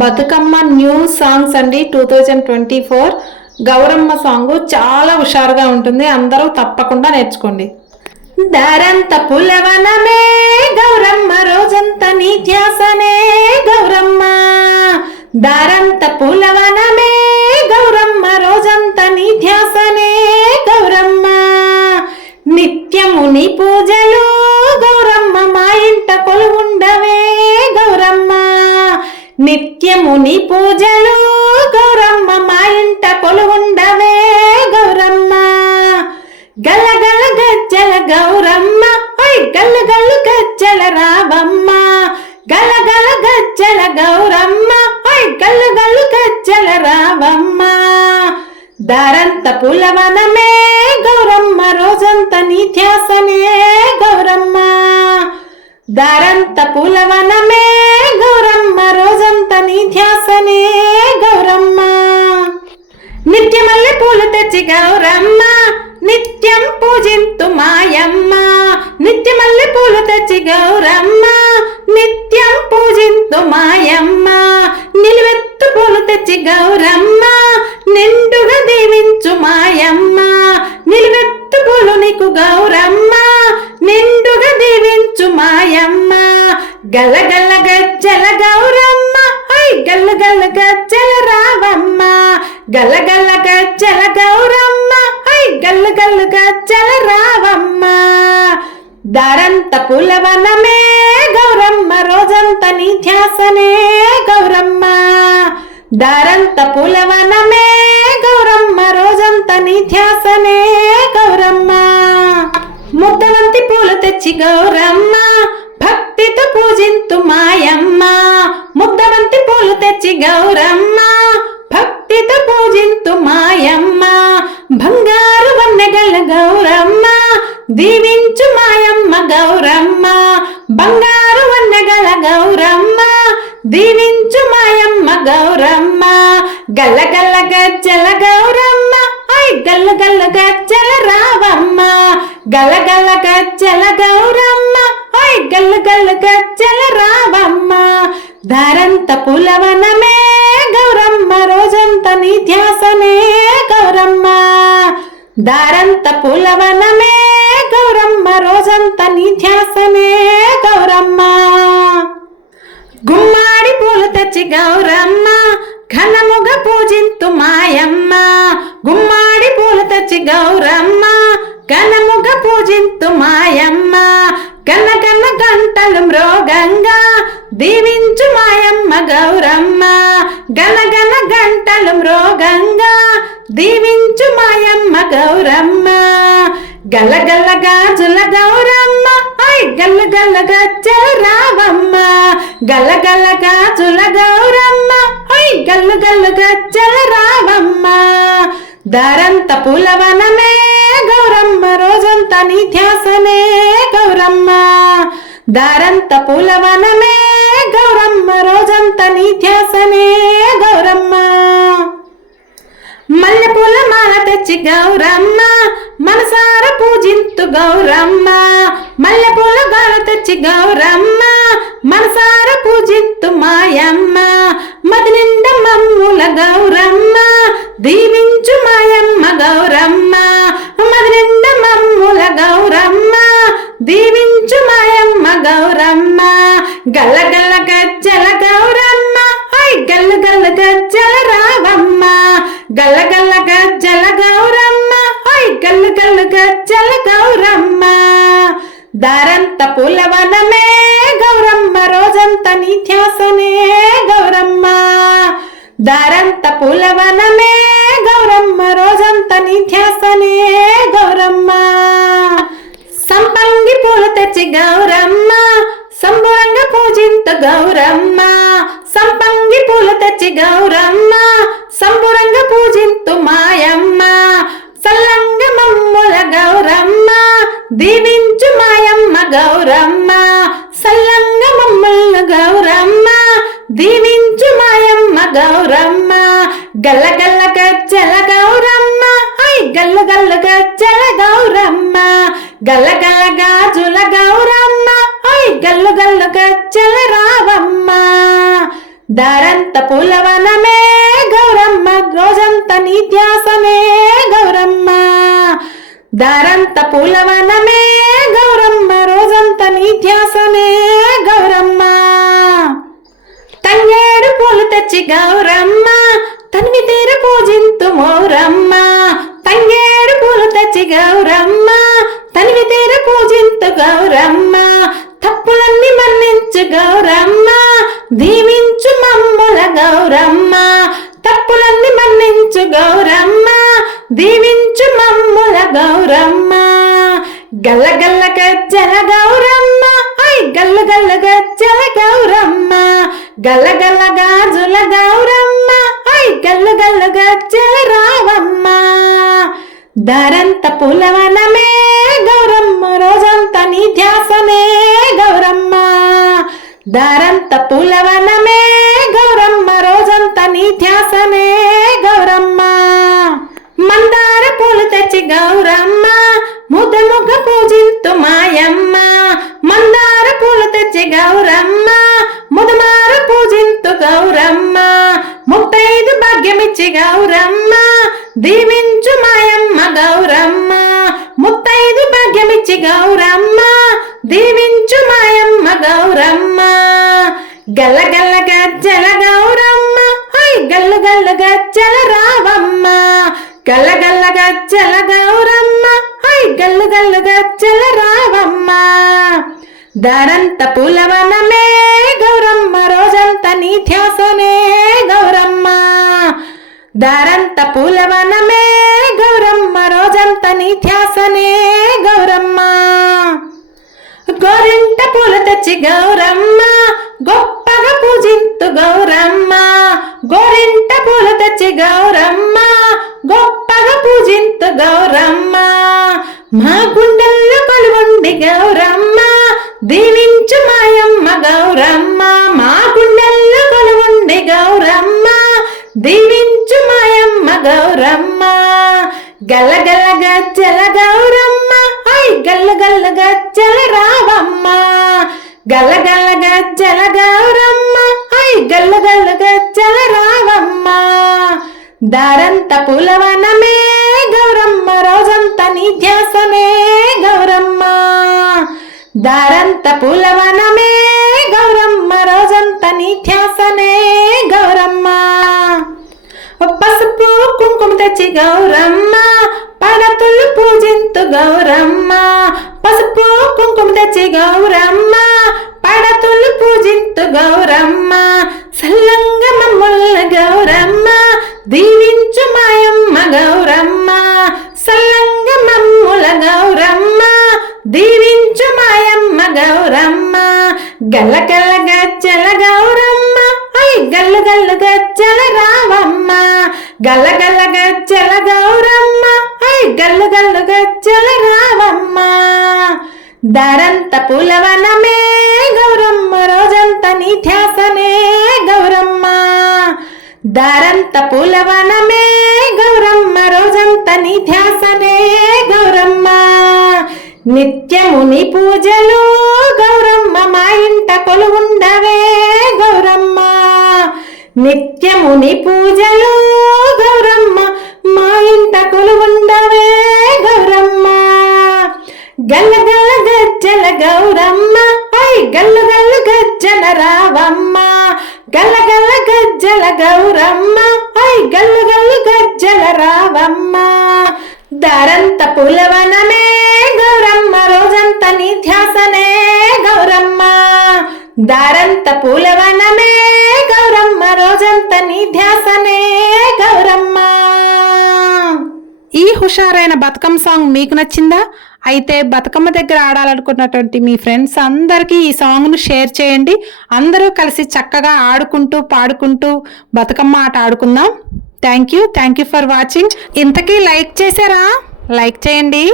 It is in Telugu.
బతుకమ్మ న్యూ సాంగ్స్ అండి 2024 గౌరమ్మ సాంగ్ చాలా హుషారుగా ఉంటుంది. అందరూ తప్పకుండా నేర్చుకోండి. దారంత పులవనమే గౌరమ్మ రోజంత నీ ధ్యాసనే గౌరమ్మ. దారంత పులవనమే గౌరమ్మ రోజంత నీ ధ్యాసనే గౌరమ్మ. నిత్యము నీ పూజలు గౌరమ్మ మా ఇంట కొలువుండవే గౌరమ్మ. నిత్యము నీ పూజలు గౌరమ్మ మా ఇంట కొలువుండవే గౌరమ్మ. గల్ల గల్ల గజ్జల గౌరమ్మ ఓయ్ గల్ల గల్ల గజ్జల రావమ్మ. గల్ల గల్ల గజ్జల గౌరమ్మ ఓయ్ గల్ల గల్ల గజ్జల రావమ్మ. దారంత పులవనమే గౌరమ్మ రోజంత నీ ధ్యాసనే గౌరమ్మ. దారంత పులవనమే గౌరమ్మ రోజంత నీ ధ్యాసనే గౌరమ్మ. నిత్యమల్లె పూలు తెచ్చి గౌరమ్మ నిత్యం పూజింతు మాయమ్మ. నిత్యమల్లె పూలు తెచ్చి గౌరమ్మ నిత్యం పూజింతు మాయమ్మ. నిలువెత్తు పూలు తెచ్చి గౌరమ్మ నిండుగా దీవించు మాయమ్మ. నిలువెత్తు పూలు నీకు గౌరమ్మ నిండుగా దీవించు మాయమ్మ. గల్ల గల్ల గజ్జల గౌరమ్మ ఓయ్ గల్ల గల్ల గజ్జల రావమ్మ. గల్ల గల్ల గజ్జల గౌరమ్మ ఓయ్ గల్ల గల్ల గజ్జల రావమ్మ. దారంత పులవనమే గౌరమ్మ రోజంత నీ ధ్యాసనే గౌరమ్మ. దారంత పులవనమే గౌరమ్మ రోజంత నీ ధ్యాసనే గౌరమ్మ. ముద్దనంతి పూలు తెచ్చి గౌరమ్మ భక్తితో పూజింతు మాయమ్మ. ముద్దవంతి పూలు తెచ్చి గౌరమ్మ భక్తితో పూజింతు మాయమ్మ. బంగారు వన్నెగల గౌరమ్మ దీవించు మాయమ్మ గౌరమ్మ. బంగారు వన్నెగల గౌరమ్మ దీవించు మాయమ్మ గౌరమ్మ. గల్ల గల్ల గజ్జల గౌరమ్మ ఓయ్ గల్ల గల్ల గజ్జల రావమ్మ. గల్ల గల్ల గజ్జల గౌరమ్మ ఓయ్ గల్ల గల్ల గజ్జల రావమ్మ. దారంత పులవనమే గౌరమ్మ రోజంత నీ ధ్యాసనే గౌరమ్మ. దారంత పులవనమే గౌరమ్మ రోజంత నీ ధ్యాసనే గౌరమ్మ. గుమ్మాడి పూలు తెచ్చి గౌరమ్మ ఘనముగా పూజింతు మాయమ్మ. గుమ్మాడి పూలు తెచ్చి గౌరమ్మ ఘనముగా పూజింతు మాయమ్మ. గన్న గన్న గంటలు మ్రోగంగా దీవించు మాయమ్మ గౌరమ్మ. గన గన గంటలు మ్రోగంగా దీవించు మాయమ్మ గౌరమ్మ. గల్ల గల్ల గాజుల గౌరమ్మ ఓయ్ గల్ల గల్ల గజ్జల రావమ్మ. గల్ల గల్ల గాజుల గౌరమ్మ ఓయ్ గల్ల గల్ల గజ్జల రావమ్మ. దారంత పులవనమే గౌరమ్మ రోజంత నీ ధ్యాసనే గౌరమ్మ. దారంత పులవనమే గౌరమ్మ రోజంత నీ ధ్యాసనే గౌరమ్మ. మల్లె పూల మాల తెచ్చి గౌరమ్మ మనసార పూజింతు గౌరమ్మ. మల్లె పూల గాల తెచ్చి గౌరమ్మ మనసార పూజింతు మాయమ్మ. మది నిండా మమ్ముల గౌరమ్మ దీవించు మాయమ్మ గౌరమ్మ. మది నిండా మమ్ముల గౌరమ్మ దీవించు మాయమ్మ గౌరమ్మ. గల్ల గల్ల గజ్జల గౌరమ్మ ఓయ్ గల్ల గల్ల గజ్జల రావమ్మ. గల్ల గల్ల గజ్జల గౌరమ్మ ఓయ్ గల్ల గల్ల గజ్జల గౌరమ్మ. దారంత పులవనమే గౌరమ్మ రోజంత నీ ధ్యాసనే గౌరమ్మ. దారంత పులవనమే గౌరమ్మ రోజంత నీ ధ్యాసనే గౌరమ్మ. సంపంగి పూలు తెచ్చి గౌరమ్మ సంబరంగా పూజింతు గౌరమ్మ. సంపంగి పూలు తెచ్చి గౌరమ్మ సంబరంగా పూజింతు మాయమ్మ. సల్లంగ మమ్ముల గౌరమ్మ దీవించు మాయమ్మ గౌరమ్మ. సల్లంగ మమ్ముల గౌరమ్మ దీవించు మాయమ్మ గౌరమ్మ. గల్ల గల్ల గజ్జల గౌరమ్మ ఓయ్ గల్ల గల్ల గజ్జల గౌరమ్మ. గల్ల గల్ల గాజుల గౌరమ్మ ఓయ్ గల్ల గల్ల గజ్జల రావమ్మ. దారంత పూలవనమే గౌరమ్మ రోజంత నీ ధ్యాసనే గౌరమ్మ దారంత పూలవనమే గౌరమ్మ రోజంత నీ ధ్యాసనే గౌరమ్మ తంగేడు పూలు తెచ్చి గౌరమ్మ తనివి తీర పూజింతు మౌరమ్మ తంగేడు పూలు తెచ్చి గౌరమ్మ తనివి తీర పూజింతు గౌరమ్మ తప్పులన్నీ మన్నించు గౌరమ్మ దీవించు మమ్ముల గౌరమ్మ తప్పులన్నీ మన్నించు గౌరమ్మ దీవించు మమ్ముల గౌరమ్మ గల్ల గల్ల గజ్జల గౌరమ్మ ఐ గల్ల గల్ల గజ్జల గౌరమ్మ గల్ల గల్ల గాజుల గౌరమ్మ ఐ గల్ల గల్ల గజ్జల రావమ్మ దారంత పూలవనమే గౌరమ్మ రోజంత నీ ధ్యాసనే గౌరమ్మ దారంత పూలవనమే గౌరమ్మ రోజంత నీ ధ్యాసనే గౌరమ్మ మందార పూలు తెచ్చి గౌరమ్మ ముద్దముగ పూజింతు మాయమ్మ మందార పూలు తెచ్చి గౌరమ్మ ముదమార పూజింతు గౌరమ్మ ముత్తైదు భాగ్యమిచ్చి గౌరమ్మ దీవించు మాయమ్మ గౌరమ్మ ముత్తైదు భాగ్యమిచ్చి గౌరమ్మ దీవించు మాయమ్మ గౌరమ్మ గల్ల గల్ల గజ్జల గౌరమ్మ ఐ గల్ల గల్ల గజ్జల రావమ్మ గల్ల గల్ల గజ్జల గౌరమ్మ ఐ గల్ల గల్ల గజ్జల రావమ్మ దారంత పూలవనమే గౌరమ్మ రోజంత నీ ధ్యాసనే గౌరమ్మ దారంత పూలవనమే గౌరమ్మ రోజంత నీ ధ్యాసనే గౌరమ్మ గోరింట పూలు తెచ్చి గౌరమ్మ గొప్పగా పూజింతు గౌరమ్మ గోరింట పూలు తెచ్చి గౌరమ్మ గొప్పగా పూజింతు గౌరమ్మ మా గుండెల్లో కొలువుండి గౌరమ్మ దీవించు మాయమ్మ గౌరమ్మ మా గుండెల్లో కొలువుండి గౌరమ్మ దీవించు మాయమ్మ గౌరమ్మ గల్ల గల్ల గజ్జల గౌరమ్మ ఐ గల్ల గల్ల గజ్జల రావమ్మ గల్ల గల్ల గజ్జల గౌరమ్మ ఐ గల్ల గల్ల గజ్జల రావమ్మ దారంత పూలవనమే గౌరమ్మ రోజంత నీ ధ్యాసనే గౌరమ్మ దారంత పూలవనమే గౌరమ్మ రోజంత నీ ధ్యాసనే గౌరమ్మ పసుపు కుంకుమ తెచ్చి గౌరమ్మ పడతులు పూజింతు గౌరమ్మ పసుపు కుంకుమ తెచ్చి గౌరమ్మ పడతులు పూజింతు గౌరమ్మ సల్లంగ మమ్ముల గౌరమ్మ దీవించు మాయమ్మ గౌరమ్మ సల్లంగ మమ్ముల గౌరమ్మ దీవించు మాయమ్మ గౌరమ్మ గల్ల గల్ల గజ్జల గౌరమ్మ ఐ గల్ల గల్ల గజ్జల రావమ్మ గల్ల గల్ల గజ్జల గౌరమ్మ ఐ గల్ల గల్ల గజ్జల రావమ్మ దారంత పూలవనమే గౌరమ్మ రోజంత నీ ధ్యాసనే గౌరమ్మ దారంత పూలవనమే గౌరమ్మ రోజంత నీ ధ్యాసనే గౌరమ్మ నిత్యము నీ పూజలు గౌరమ్మ మా ఇంట కొలువుండవే గౌరమ్మ నిత్యము నీ పూజలు గౌరమ్మ మా ఇంట కొలువుండవే గౌరమ్మ గల్ల గల్ల గజ్జల గౌరమ్మ ఐ గల్ల గల్ల గజ్జల రావమ్మ గల్ల గల్ల గజ్జల గౌరమ్మ ఐ గల్ల గల్ల గజ్జల రావమ్మ దారంత పూలవనమే గౌరమ్మ రోజంత నీ ధ్యాసనే గౌరమ్మ దారంత పూలవనమే గౌరమ్మ రోజంత నీ ధ్యాసనే గౌరమ్మ. ఈ హుషారైన బతుకమ్మ సాంగ్ మీకు నచ్చిందా? అయితే బతుకమ్మ దగ్గర ఆడాలనుకున్నటువంటి మీ ఫ్రెండ్స్ అందరికీ ఈ సాంగ్ను షేర్ చేయండి. అందరూ కలిసి చక్కగా ఆడుకుంటూ పాడుకుంటూ బతుకమ్మ ఆట ఆడుకుందాం. Thank you for watching. ఇంతకీ లైక్ చేశారా? లైక్ చేయండి.